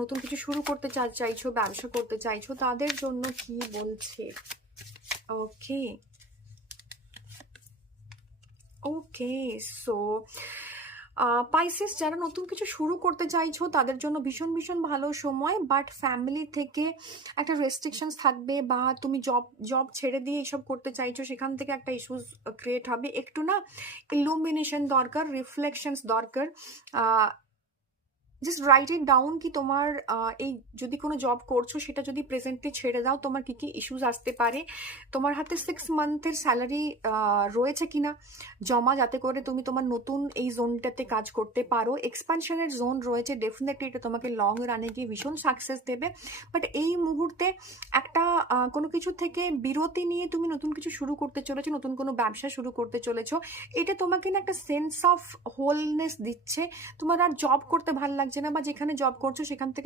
নতুন কিছু শুরু করতে চাইছো, ব্যবসা করতে চাইছো, তাদের জন্য কি বলছে? ওকে ওকে, সো পাইসেস, যারা নতুন কিছু শুরু করতে চাইছো তাদের জন্য ভীষণ ভীষণ ভালো সময়, বাট ফ্যামিলি থেকে একটা রেস্ট্রিকশনস থাকবে, বা তুমি জব জব ছেড়ে দিয়ে এইসব করতে চাইছো, সেখান থেকে একটা ইস্যুস ক্রিয়েট হবে। একটু না ইলুমিনেশন দরকার, রিফ্লেকশনস দরকার। জাস্ট রাইট ইট ডাউন কি তোমার এই যদি কোনো জব করছো সেটা যদি প্রেজেন্টলি ছেড়ে দাও, তোমার কি কি ইস্যুস আসতে পারে, তোমার হাতে 6 মান্থের স্যালারি রয়েছে কিনা জমা, যাতে করে তুমি তোমার নতুন এই জোনটাতে কাজ করতে পারো। এক্সপানশনের জোন রয়েছে, ডেফিনেটলি এটা তোমাকে লং রানে গিয়ে ভীষণ সাকসেস দেবে। বাট এই মুহূর্তে একটা কোনো কিছু থেকে বিরতি নিয়ে তুমি নতুন কিছু শুরু করতে চলেছো, নতুন কোনো ব্যবসা শুরু করতে চলেছো, এটা তোমাকে না একটা সেন্স অফ হোলনেস দিচ্ছে। তোমার আর জব করতে ভালো লাগছে না, বা যেখানে জব করছো সেখান থেকে